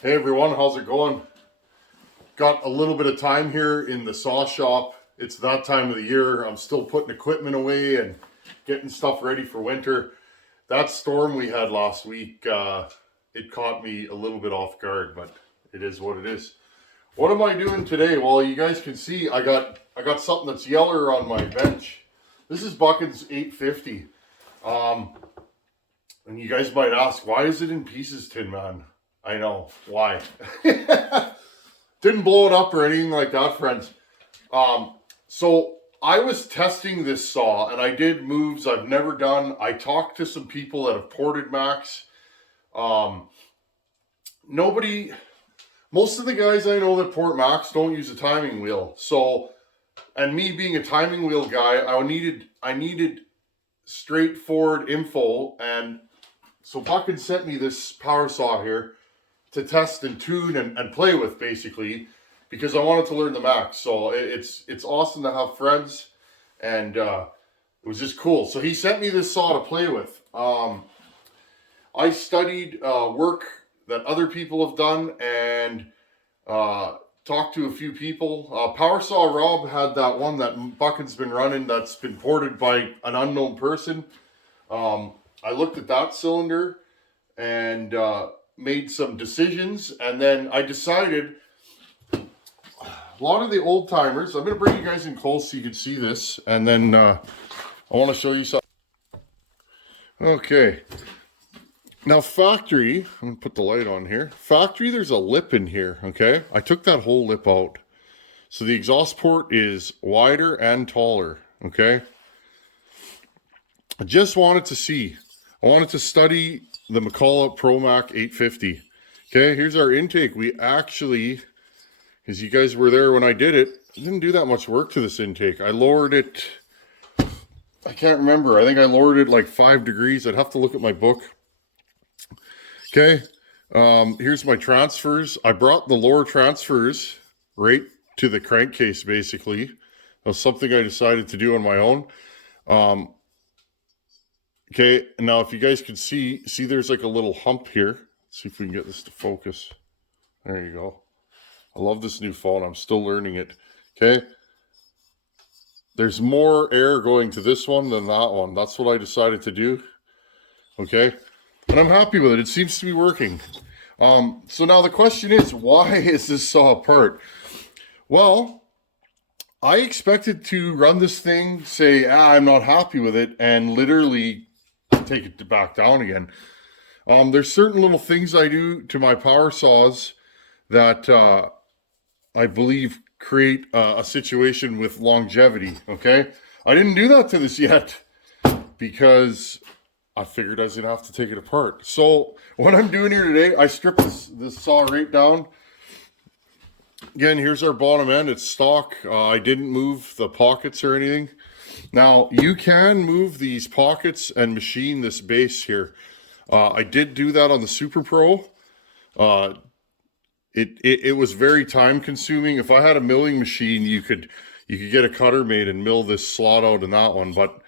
Hey everyone, how's it going? Got a little bit of time here in the saw shop. It's that time of the year. I'm still putting equipment away and getting stuff ready for winter. That storm we had last week, it caught me a little bit off guard, but it is what it is. What am I doing today? Well, you guys can see I got something that's yeller on my bench. This is Buckin's 850. And you guys might ask, why is it in pieces, Tin Man? I know why. Didn't blow it up or anything like that, friends. So I was testing this saw and I did moves I've never done. I talked to some people that have ported Macs. Most of the guys I know that port Macs don't use a timing wheel. So, and me being a timing wheel guy, I needed straightforward info, and so Buckin sent me this power saw here to test and tune and play with, basically, because I wanted to learn the Mac. So it's awesome to have friends, and it was just cool. So he sent me this saw to play with. I studied work that other people have done and talked to a few people. Power Saw Rob had that one that Buckin's been running that's been ported by an unknown person. I looked at that cylinder and made some decisions, and then I decided a lot of the old timers, I'm going to bring you guys in close so you can see this, and then I want to show you something. Okay, now factory, I'm going to put the light on here. Factory, there's a lip in here, okay? I took that whole lip out. So the exhaust port is wider and taller, okay? I just wanted to see. I wanted to study the McCulloch ProMac 850. Okay, here's our intake. We actually, because you guys were there when I did it, I didn't do that much work to this intake. I lowered it, I can't remember. I think I lowered it like 5 degrees. I'd have to look at my book. Okay, here's my transfers. I brought the lower transfers right to the crankcase, basically. That was something I decided to do on my own. Okay, now if you guys can see there's like a little hump here. Let's see if we can get this to focus. There you go. I love this new phone. I'm still learning it. Okay. There's more air going to this one than that one. That's what I decided to do. Okay. And I'm happy with it. It seems to be working. So now the question is, why is this saw apart? Well, I expected to run this thing, say, I'm not happy with it, and literally take it back down again. There's certain little things I do to my power saws that I believe create a situation with longevity, okay? I didn't do that to this yet because I figured I was gonna have to take it apart. So what I'm doing here today, I stripped this saw right down. Again, here's our bottom end. It's stock. I didn't move the pockets or anything. Now, you can move these pockets and machine this base here. I did do that on the Super Pro. It was very time consuming. If I had a milling machine, you could get a cutter made and mill this slot out in that one. But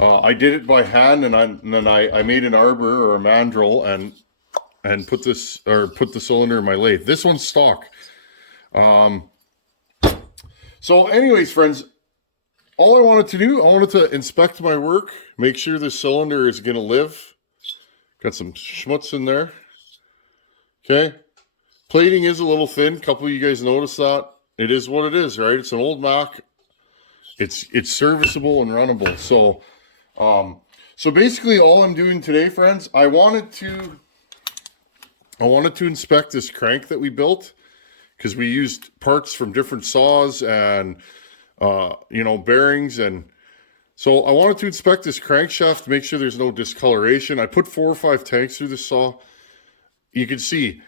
I did it by hand, and then I made an arbor or a mandrel and put the cylinder in my lathe. This one's stock. So anyways, friends, all I wanted to do, I wanted to inspect my work, make sure the cylinder is going to live. Got some schmutz in there. Okay. Plating is a little thin. A couple of you guys noticed that. It is what it is, right? It's an old Mac. It's serviceable and runnable. So, so basically all I'm doing today, friends, I wanted to inspect this crank that we built, because we used parts from different saws and bearings, and so I wanted to inspect this crankshaft to make sure there's no discoloration. I put 4 or 5 tanks through the saw. You can see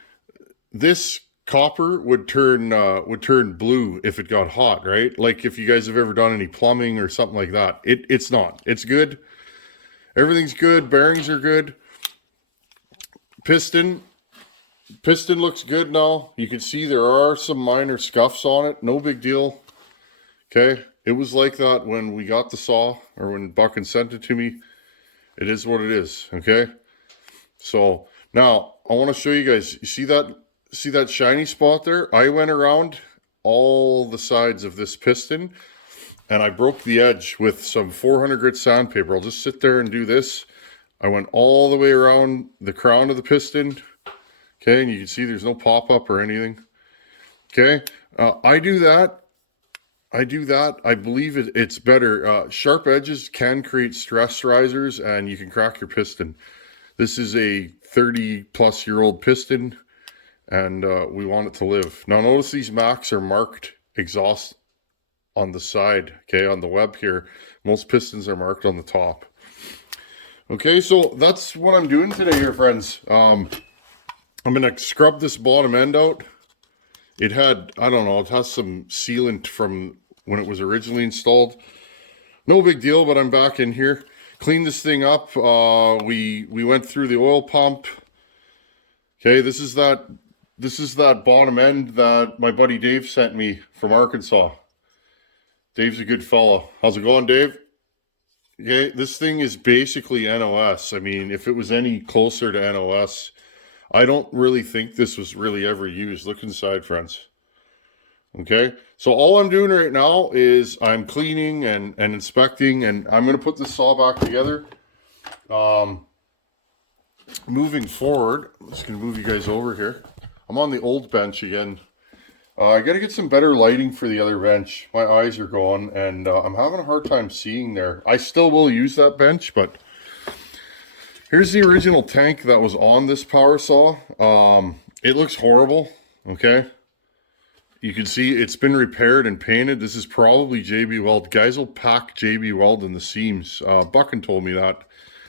this copper would turn blue if it got hot, right? Like if you guys have ever done any plumbing or something like that. It's not. It's good. Everything's good. Bearings are good. Piston looks good now. You can see there are some minor scuffs on it. No big deal. Okay. It was like that when we got the saw, or when Buckin sent it to me. It is what it is. Okay. So now I want to show you guys. You see that see that shiny spot there? I went around all the sides of this piston and I broke the edge with some 400 grit sandpaper. I'll just sit there and do this. I went all the way around the crown of the piston. Okay, and you can see there's no pop-up or anything. Okay, I do that. I believe it's better. Sharp edges can create stress risers and you can crack your piston. This is a 30-plus-year-old piston and we want it to live. Now notice these Macs are marked exhaust on the side, okay, on the web here. Most pistons are marked on the top. Okay, so that's what I'm doing today here, friends. I'm gonna scrub this bottom end out. It had, I don't know, it has some sealant from when it was originally installed. No big deal, but I'm back in here. Clean this thing up. We went through the oil pump. Okay, this is that bottom end that my buddy Dave sent me from Arkansas. Dave's a good fellow. How's it going, Dave? Okay, this thing is basically NOS. I mean, if it was any closer to NOS, I don't really think this was really ever used. Look inside, friends. Okay, so all I'm doing right now is I'm cleaning and inspecting, and I'm going to put this saw back together. Moving forward, I'm just going to move you guys over here. I'm on the old bench again. I got to get some better lighting for the other bench. My eyes are going, and I'm having a hard time seeing there. I still will use that bench, but here's the original tank that was on this power saw. It looks horrible, okay? You can see it's been repaired and painted. This is probably JB Weld. Guys will pack JB Weld in the seams. Buckin told me that.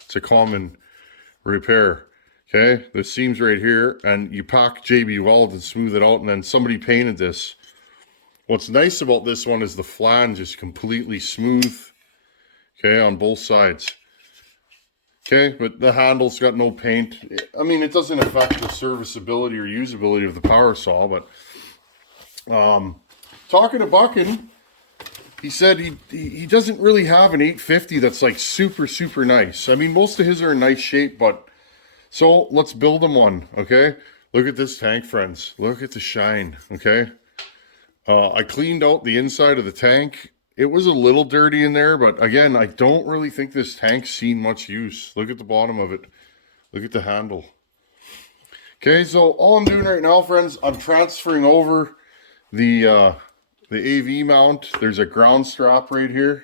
It's a common repair. Okay, the seams right here, and you pack JB Weld and smooth it out, and then somebody painted this. What's nice about this one is the flange is completely smooth, okay, on both sides. Okay, but the handle's got no paint. I mean, it doesn't affect the serviceability or usability of the power saw, but talking to Buckin, he said he doesn't really have an 850 that's like super nice. I mean, most of his are in nice shape, but so let's build him one, okay? Look at this tank, friends. Look at the shine, okay? I cleaned out the inside of the tank. It was a little dirty in there, but again, I don't really think this tank's seen much use. Look at the bottom of it. Look at the handle. Okay, so all I'm doing right now, friends, I'm transferring over the AV mount. There's a ground strap right here,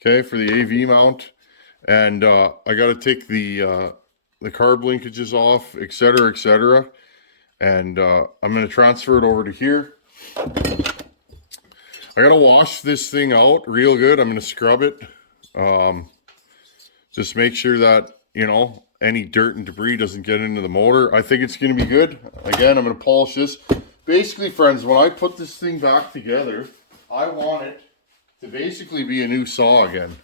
okay, for the AV mount. And I got to take the carb linkages off, etc. And I'm going to transfer it over to here. I got to wash this thing out real good. I'm going to scrub it. Just make sure that, you know, any dirt and debris doesn't get into the motor. I think it's going to be good. Again, I'm going to polish this. Basically, friends, when I put this thing back together, I want it to basically be a new saw again.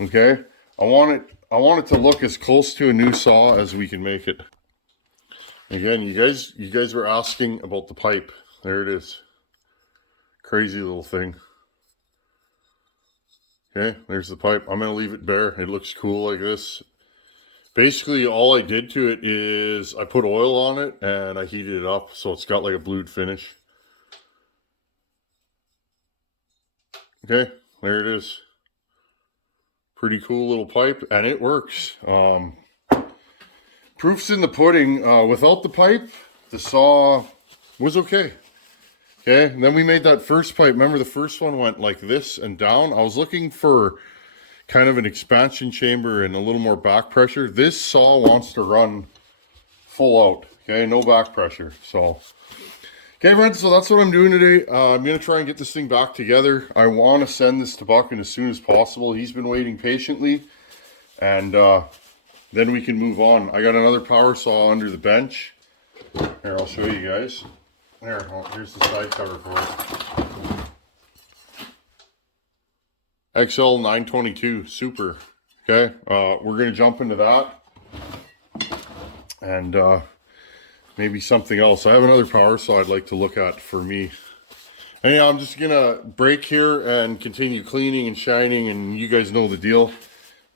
Okay? I want it to look as close to a new saw as we can make it. Again, you guys were asking about the pipe. There it is. Crazy little thing. Okay, there's the pipe. I'm going to leave it bare. It looks cool like this. Basically, all I did to it is I put oil on it and I heated it up so it's got like a blued finish. Okay, there it is. Pretty cool little pipe, and it works. Proof's in the pudding. Without the pipe, the saw was okay. Okay, and then we made that first pipe. Remember, the first one went like this and down. I was looking for kind of an expansion chamber and a little more back pressure. This saw wants to run full out. Okay, no back pressure. So, okay, friends, so that's what I'm doing today. I'm going to try and get this thing back together. I want to send this to Buckin as soon as possible. He's been waiting patiently, and then we can move on. I got another power saw under the bench. Here, I'll show you guys. There, here's the side cover for it. XL 922 Super. Okay, we're going to jump into that. And maybe something else. I have another power saw I'd like to look at for me. Anyhow, I'm just going to break here and continue cleaning and shining, and you guys know the deal.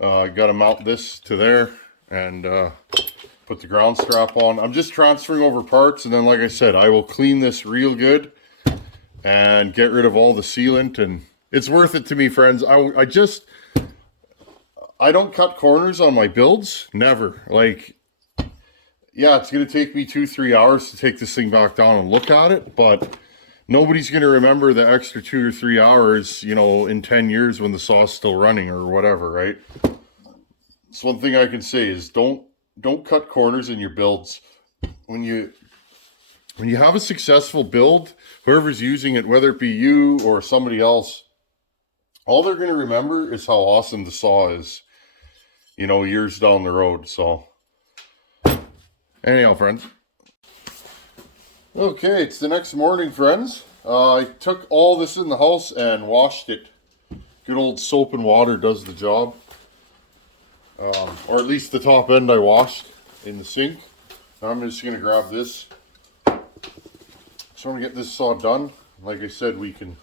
Got to mount this to there, and Put the ground strap on. I'm just transferring over parts, and then like I said, I will clean this real good and get rid of all the sealant, and it's worth it to me, friends. I don't cut corners on my builds. Never. Like, yeah, it's going to take me 2-3 hours to take this thing back down and look at it, but nobody's going to remember the extra 2 or 3 hours, you know, in 10 years when the saw's still running or whatever, right? So one thing I can say is don't cut corners in your builds. When you have a successful build, whoever's using it, whether it be you or somebody else, all they're going to remember is how awesome the saw is, you know, years down the road. So anyhow, friends. Okay, it's the next morning, friends. I took all this in the house and washed it. Good old soap and water does the job. Or at least the top end I washed in the sink. Now I'm just going to grab this. So I'm going to get this saw done. Like I said, we can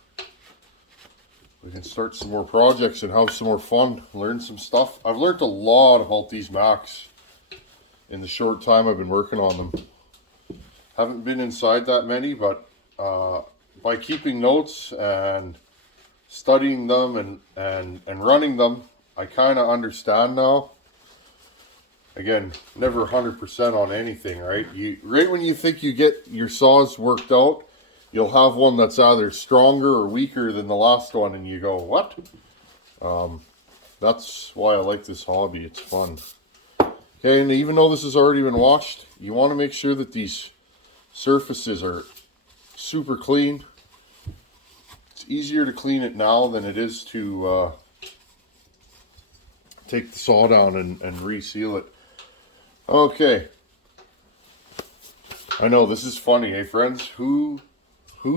start some more projects and have some more fun, learn some stuff. I've learned a lot about these Macs in the short time I've been working on them. Haven't been inside that many, but by keeping notes and studying them and running them, I kind of understand now. Again, never 100% on anything, right? Right when you think you get your saws worked out, you'll have one that's either stronger or weaker than the last one, and you go, what? That's why I like this hobby. It's fun. Okay, and even though this has already been washed, you want to make sure that these surfaces are super clean. It's easier to clean it now than it is to take the saw down and reseal it. Okay. I know this is funny, eh, friends? Who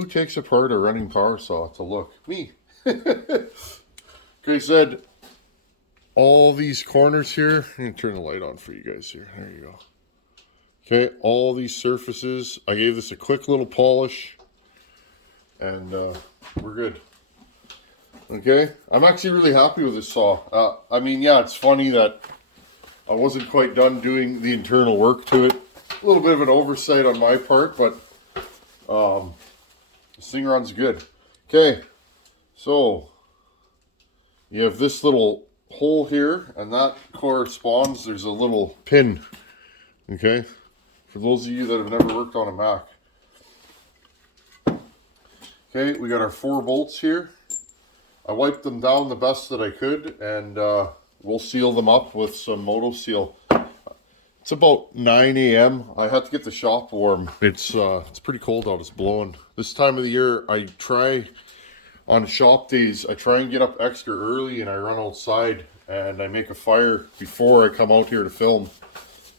takes apart a running power saw to look? Me. Okay, said all these corners here. I'm going to turn the light on for you guys here. There you go. Okay, all these surfaces. I gave this a quick little polish. And we're good. Okay, I'm actually really happy with this saw. I mean, yeah, it's funny that I wasn't quite done doing the internal work to it. A little bit of an oversight on my part, but this thing runs good. Okay, so you have this little hole here, and that corresponds, there's a little pin, okay, for those of you that have never worked on a Mac. Okay, we got our 4 bolts here. I wiped them down the best that I could, and we'll seal them up with some Moto Seal. It's about 9 a.m. I had to get the shop warm. It's pretty cold out. It's blowing. This time of the year, I try, on shop days, I try and get up extra early, and I run outside, and I make a fire before I come out here to film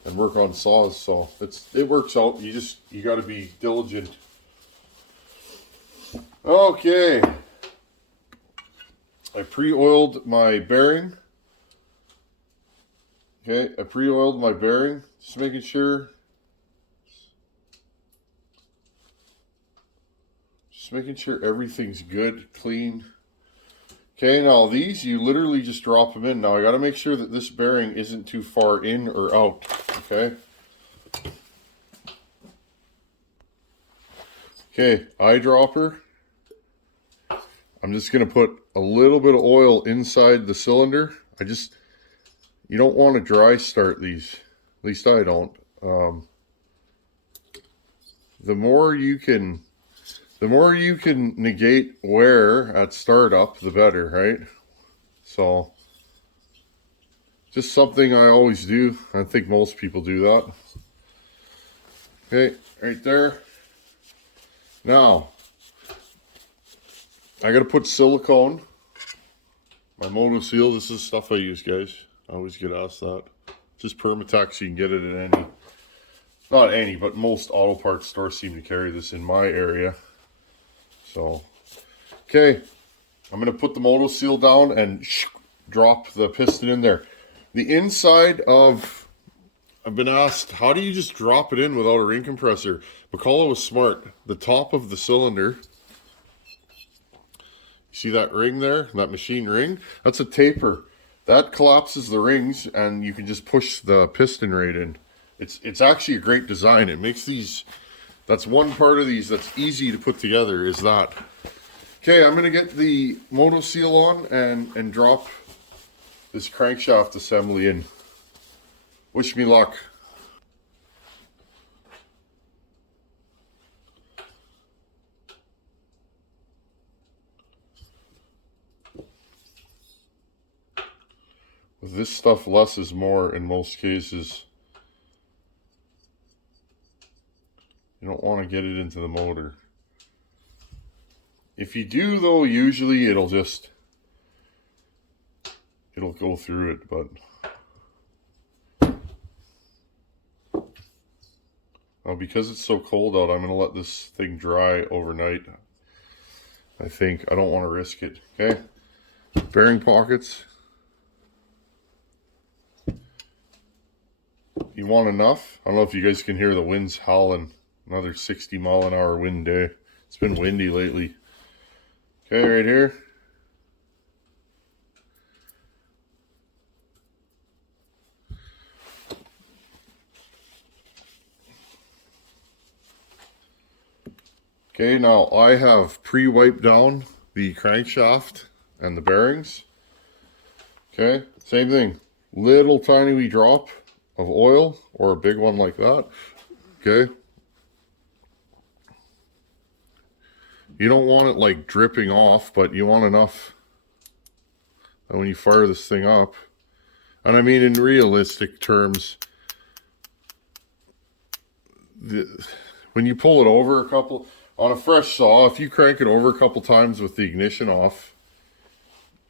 and work on saws. So it works out. You got to be diligent. Okay. I pre-oiled my bearing. Okay, I pre-oiled my bearing, just making sure. Just making sure everything's good, clean. Okay, now these, you literally just drop them in. Now I gotta make sure that this bearing isn't too far in or out, okay? Okay, eyedropper. I'm just gonna put a little bit of oil inside the cylinder. You don't want to dry start these. At least I don't. The more you can negate wear at startup, the better, right? So, just something I always do. I think most people do that. Okay, right there. Now, I gotta put silicone. My Moto Seal, this is stuff I use, guys. I always get asked that. Just Permatex, you can get it at any, not any, but most auto parts stores seem to carry this in my area. So, okay, I'm going to put the Moto Seal down and drop the piston in there. The inside of, I've been asked, how do you just drop it in without a ring compressor? McCullough was smart. The top of the cylinder, see that ring there, that machine ring? That's a taper. That collapses the rings, and you can just push the piston right in. It's actually a great design. It makes these, that's one part of these that's easy to put together, is that. Okay, I'm gonna get the moto seal on and drop this crankshaft assembly in. Wish me luck. With this stuff, less is more in most cases. You don't want to get it into the motor. If you do though, usually it'll go through it, but because it's so cold out, I'm going to let this thing dry overnight. I think I don't want to risk it. Okay, bearing pockets. You want enough? I don't know if you guys can hear the winds howling. Another 60-mile-an-hour wind day. It's been windy lately. Okay, right here. Okay, now I have pre-wiped down the crankshaft and the bearings. Okay, same thing. Little tiny wee drop of oil, or a big one like that. Okay. You don't want it like dripping off, but you want enough that when you fire this thing up, and I mean in realistic terms, when you pull it over a couple, on a fresh saw, if you crank it over a couple times with the ignition off,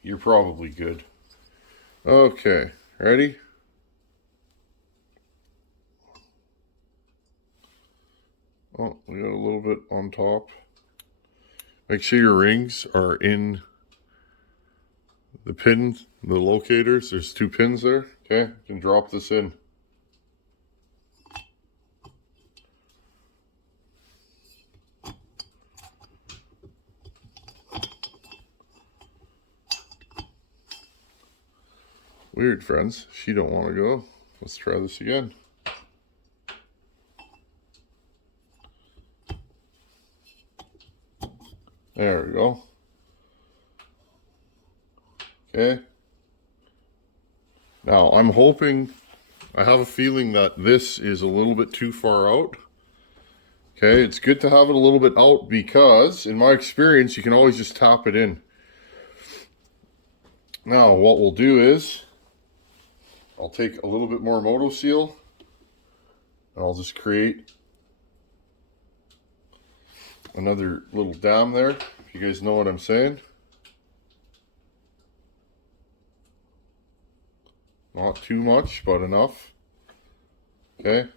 you're probably good. Okay, ready? Oh, we got a little bit on top. Make sure your rings are in the pin, the locators. There's 2 pins there. Okay, you can drop this in. Weird, friends. She don't want to go. Let's try this again. There we go. Okay. Now, I'm hoping, I have a feeling that this is a little bit too far out. Okay, it's good to have it a little bit out because, in my experience, you can always just tap it in. Now, what we'll do is, I'll take a little bit more moto seal, and I'll just create another little dam there, if you guys know what I'm saying. Not too much, but enough. Okay.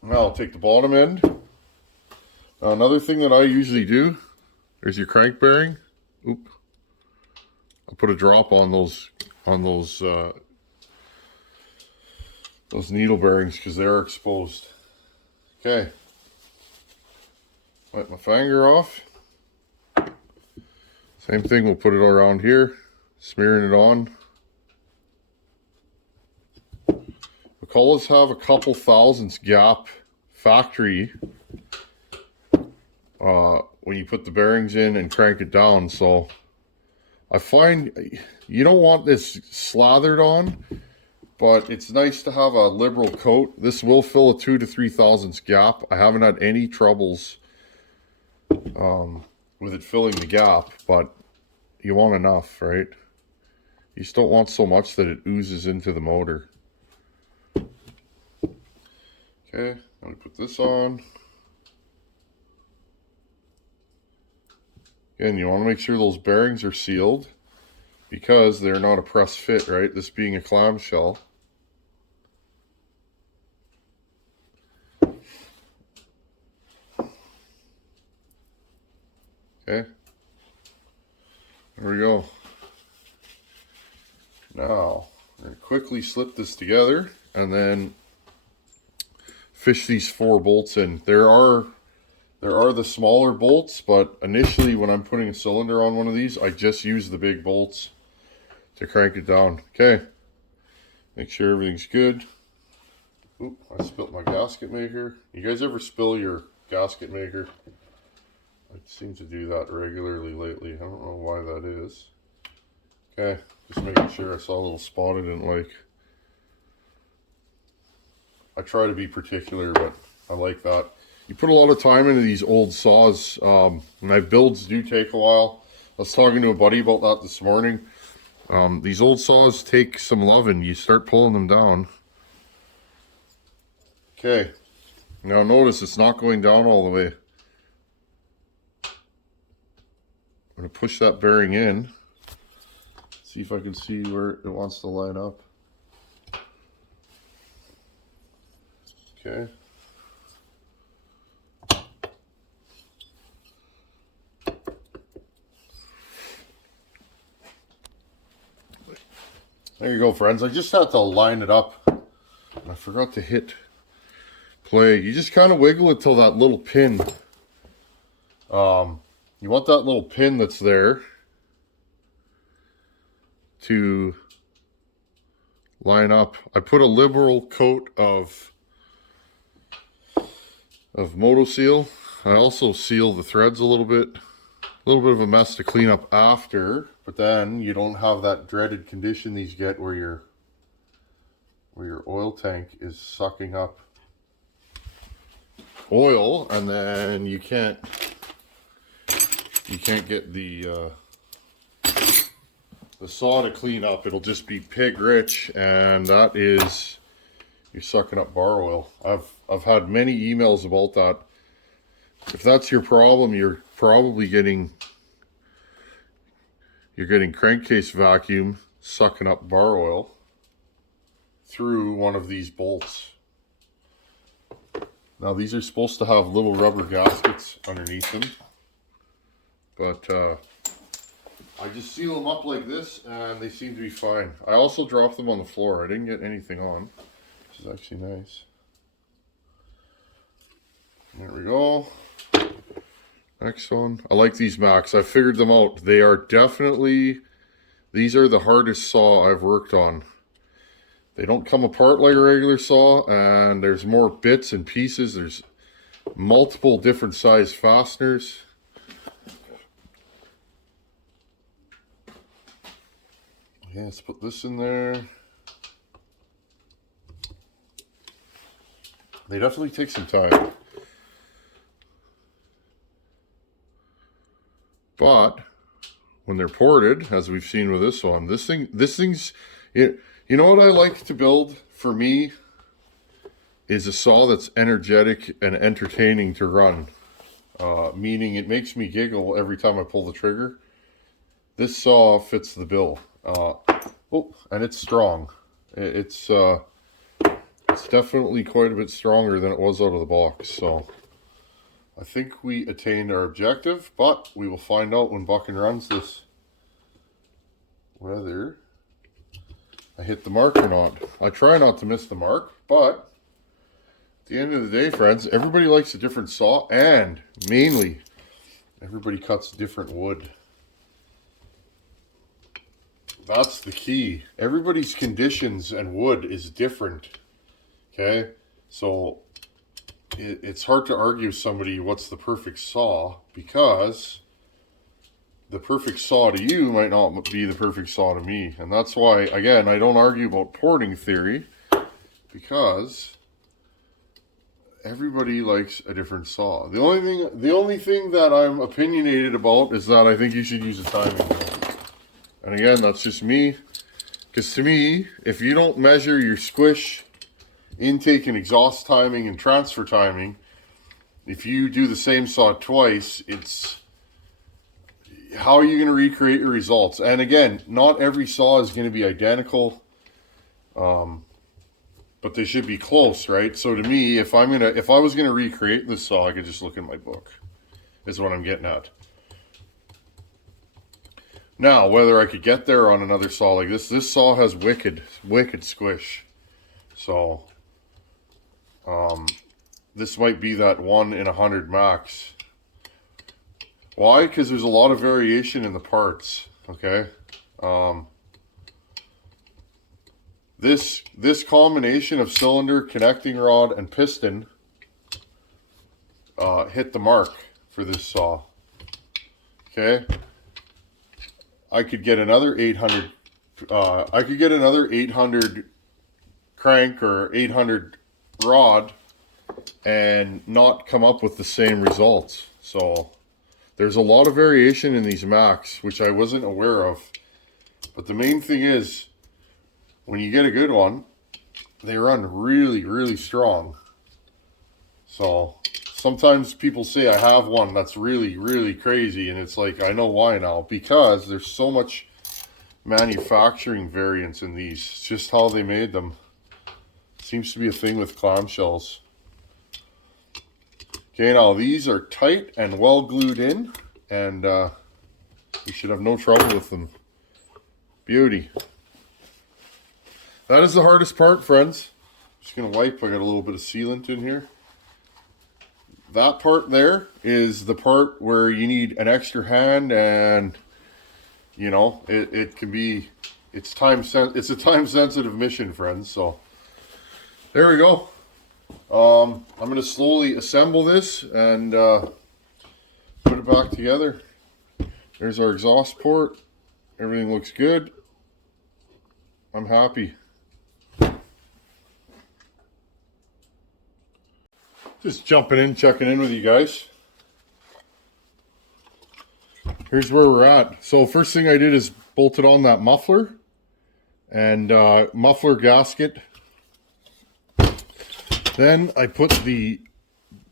Now I'll take the bottom end. Now another thing that I usually do, there's your crank bearing. Oop. I'll put a drop on those needle bearings because they're exposed. Okay. Wipe my finger off. Same thing, we'll put it around here, smearing it on. McCulloughs have a couple thousandths gap factory when you put the bearings in and crank it down. So I find you don't want this slathered on, but it's nice to have a liberal coat. This will fill a 2 to 3 thousandths gap. I haven't had any troubles with it filling the gap, but you want enough, right? You just don't want so much that it oozes into the motor. Okay, let me put this on. Again, you want to make sure those bearings are sealed because they're not a press fit, right? This being a clamshell. Okay, there we go. Now, I'm going to quickly slip this together and then fish these 4 bolts in. There are the smaller bolts, but initially when I'm putting a cylinder on one of these, I just use the big bolts. to crank it down. Okay, make sure everything's good. Oop, I spilled my gasket maker. You guys ever spill your gasket maker? I seem to do that regularly lately. I don't know why that is. Okay, just making sure. I saw a little spot I didn't like. I try to be particular, but I like that. You put a lot of time into these old saws. My builds do take a while. I was talking to a buddy about that this morning. These old saws take some loving. You start pulling them down. Okay, now notice it's not going down all the way. I'm going to push that bearing in. See if I can see where it wants to line up. Okay. There you go, friends. I just had to line it up. I forgot to hit play. You just kind of wiggle it till that little pin. You want that little pin that's there to line up. I put a liberal coat of Moto Seal. I also seal the threads a little bit. A little bit of a mess to clean up after, but then you don't have that dreaded condition these get where your oil tank is sucking up oil, and then you can't get the saw to clean up. It'll just be pig rich, and that is, you're sucking up bar oil. I've had many emails about that. If that's your problem, you're probably getting crankcase vacuum sucking up bar oil through one of these bolts. Now these are supposed to have little rubber gaskets underneath them, but I just seal them up like this and they seem to be fine. I also dropped them on the floor. I didn't get anything on, which is actually nice. There we go. Next one. I like these Macs. I figured them out. They are definitely, these are the hardest saw I've worked on. They don't come apart like a regular saw, and there's more bits and pieces. There's multiple different size fasteners. Okay, let's put this in there. They definitely take some time. But when they're ported, as we've seen with this one, this thing's, you know what I like to build for me is a saw that's energetic and entertaining to run. Meaning it makes me giggle every time I pull the trigger. This saw fits the bill. And it's strong. It's definitely quite a bit stronger than it was out of the box. So I think we attained our objective, but we will find out when Buckin runs this whether I hit the mark or not. I try not to miss the mark, but at the end of the day, friends, everybody likes a different saw, and mainly everybody cuts different wood. That's the key. Everybody's conditions and wood is different. Okay, so it's hard to argue with somebody what's the perfect saw, because the perfect saw to you might not be the perfect saw to me. And that's why, again, I don't argue about porting theory, because everybody likes a different saw. The only thing that I'm opinionated about is that I think you should use a timing wheel. And again, that's just me, because to me, if you don't measure your squish, intake and exhaust timing and transfer timing, if you do the same saw twice, it's, how are you going to recreate your results? And again, not every saw is going to be identical, but they should be close, right? So to me, if I was going to recreate this saw, I could just look in my book, is what I'm getting at. Now, whether I could get there on another saw like this saw has wicked squish. So, this might be that 1 in 100 max. Why? Because there's a lot of variation in the parts, okay? This combination of cylinder, connecting rod, and piston hit the mark for this saw. Okay, I could get another 800. I could get another 800 crank or 800 rod and not come up with the same results. So there's a lot of variation in these Macs, which I wasn't aware of. But the main thing is, when you get a good one, they run really, really strong. So sometimes people say I have one that's really, really crazy, and it's like, I know why now. Because there's so much manufacturing variance in these. It's just how they made them. Seems to be a thing with clamshells. Okay, now these are tight and well glued in, and you should have no trouble with them. Beauty. That is the hardest part, friends. I'm just going to wipe. I got a little bit of sealant in here. That part there is the part where you need an extra hand, and you know, it can be, it's a time sensitive mission, friends. So there we go. I'm going to slowly assemble this and put it back together. There's our exhaust port. Everything looks good. I'm happy. Just jumping in, checking in with you guys. Here's where we're at. So first thing I did is bolted on that muffler and muffler gasket. Then I put the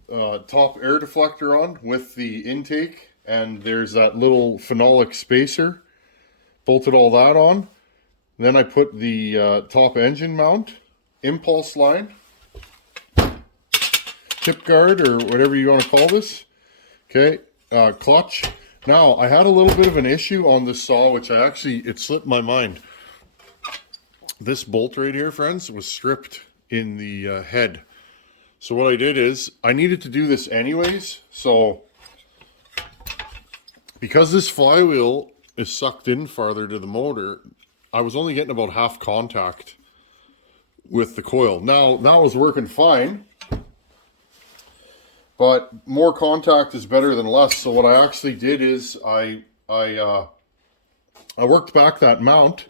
top air deflector on with the intake, and there's that little phenolic spacer. Bolted all that on. Then I put the top engine mount, impulse line, tip guard, or whatever you want to call this. Okay, clutch. Now, I had a little bit of an issue on this saw, which it slipped my mind. This bolt right here, friends, was stripped in the head. So what I did is, I needed to do this anyways. So, because this flywheel is sucked in farther to the motor, I was only getting about half contact with the coil. Now, that was working fine. But more contact is better than less. So what I actually did is I worked back that mount.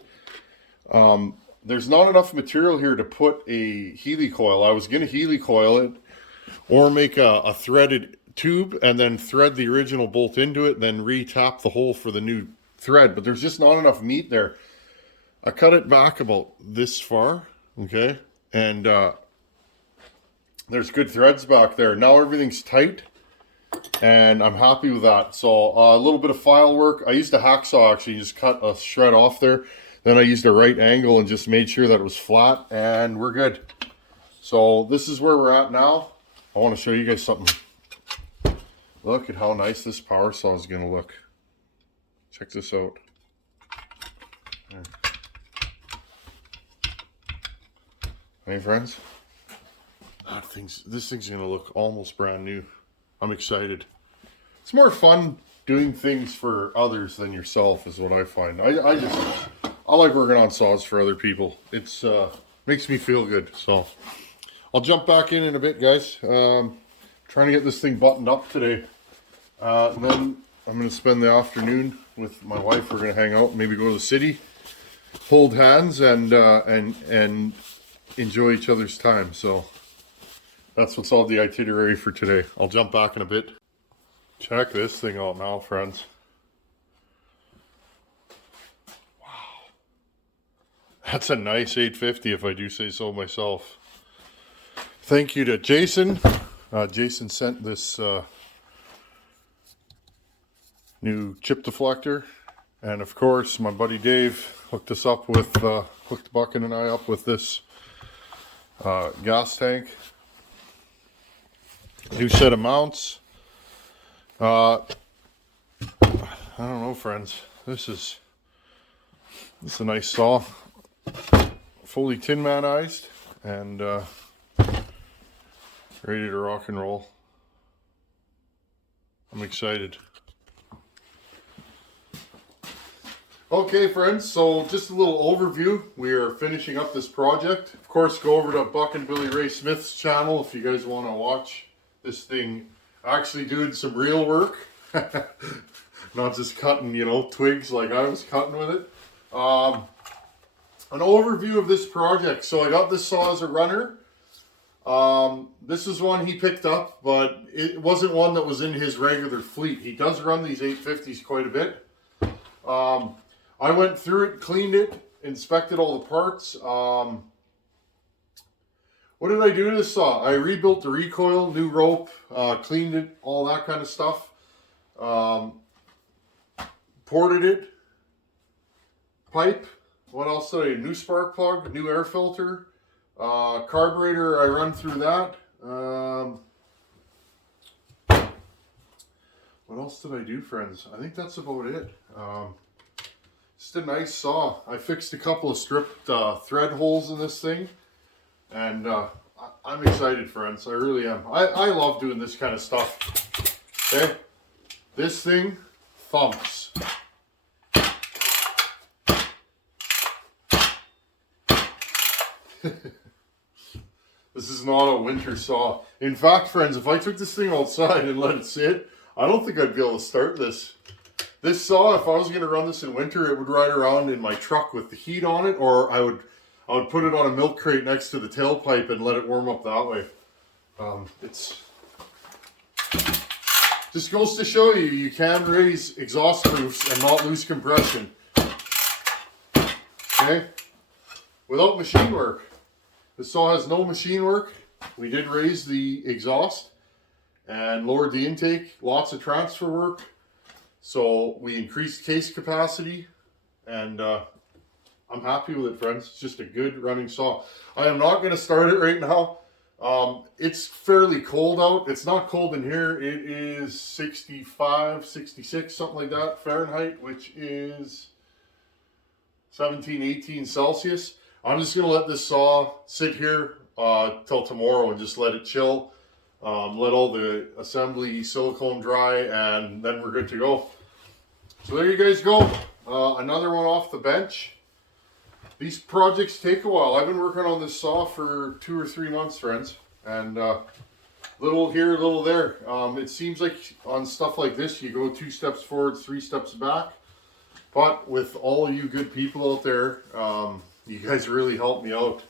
There's not enough material here to put a Healy coil. I was going to Healy coil it or make a threaded tube and then thread the original bolt into it, then re-tap the hole for the new thread. But there's just not enough meat there. I cut it back about this far, okay? And there's good threads back there. Now everything's tight, and I'm happy with that. So a little bit of file work. I used a hacksaw, actually, just cut a shred off there. Then I used a right angle and just made sure that it was flat, and we're good. So this is where we're at now. I want to show you guys something. Look at how nice this power saw is going to look. Check this out. There. Hey friends, this thing's going to look almost brand new. I'm excited. It's more fun doing things for others than yourself is what I find. I like working on saws for other people. It's makes me feel good. So I'll jump back in a bit, guys. Trying to get this thing buttoned up today. And then I'm going to spend the afternoon with my wife. We're going to hang out, maybe go to the city, hold hands, and enjoy each other's time. So that's what's all the itinerary for today. I'll jump back in a bit. Check this thing out now, friends. Wow. That's a nice 850 if I do say so myself. Thank you to Jason. Jason sent this new chip deflector. And of course, my buddy Dave hooked us up with, hooked Buckin and I up with this gas tank. New set of mounts. I don't know, friends. This is a nice saw. Fully Tin Manized and ready to rock and roll. I'm excited. Okay, friends, so just a little overview. We are finishing up this project. Of course, go over to Buckin Billy Ray Smith's channel if you guys want to watch this thing actually doing some real work. Not just cutting, you know, twigs like I was cutting with it. An overview of this project. So I got this saw as a runner. This is one he picked up, but it wasn't one that was in his regular fleet. He does run these 850s quite a bit. I went through it, cleaned it, inspected all the parts. What did I do to this saw? I rebuilt the recoil, new rope, cleaned it, all that kind of stuff. Ported it, pipe. What else did I do? New spark plug, new air filter, carburetor. I run through that. What else did I do, friends? I think that's about it. Just a nice saw. I fixed a couple of stripped thread holes in this thing, and I'm excited, friends. I really am. I love doing this kind of stuff. Okay, this thing thumps. This is not a winter saw. In fact, friends, if I took this thing outside and let it sit, I don't think I'd be able to start this. This saw, if I was going to run this in winter, it would ride around in my truck with the heat on it, or I would put it on a milk crate next to the tailpipe and let it warm up that way. It's just goes to show you, you can raise exhaust proofs and not lose compression. Okay? Without machine work. This saw has no machine work. We did raise the exhaust and lowered the intake, lots of transfer work. So we increased case capacity, and I'm happy with it, friends. It's just a good running saw. I am not going to start it right now. It's fairly cold out. It's not cold in here. It is 65, 66, something like that Fahrenheit, which is 17, 18 Celsius. I'm just going to let this saw sit here till tomorrow and just let it chill. Let all the assembly silicone dry, and then we're good to go. So there you guys go. Another one off the bench. These projects take a while. I've been working on this saw for 2 or 3 months, friends. And little here, little there. It seems like on stuff like this, you go 2 steps forward, 3 steps back. But with all of you good people out there, you guys really helped me out.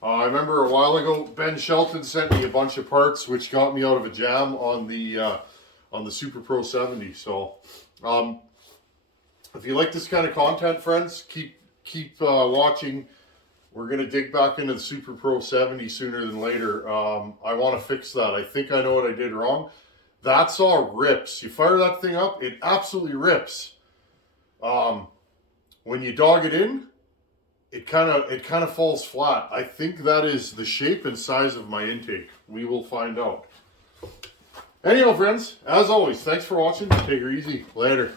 I remember a while ago, Ben Shelton sent me a bunch of parts, which got me out of a jam on the Super Pro 70. So, if you like this kind of content, friends, keep watching. We're gonna dig back into the Super Pro 70 sooner than later. I want to fix that. I think I know what I did wrong. That saw rips. You fire that thing up, it absolutely rips. When you dog it in, it kind of falls flat. I think that is the shape and size of my intake. We will find out. Anyhow, friends, as always, thanks for watching. Take her easy. Later.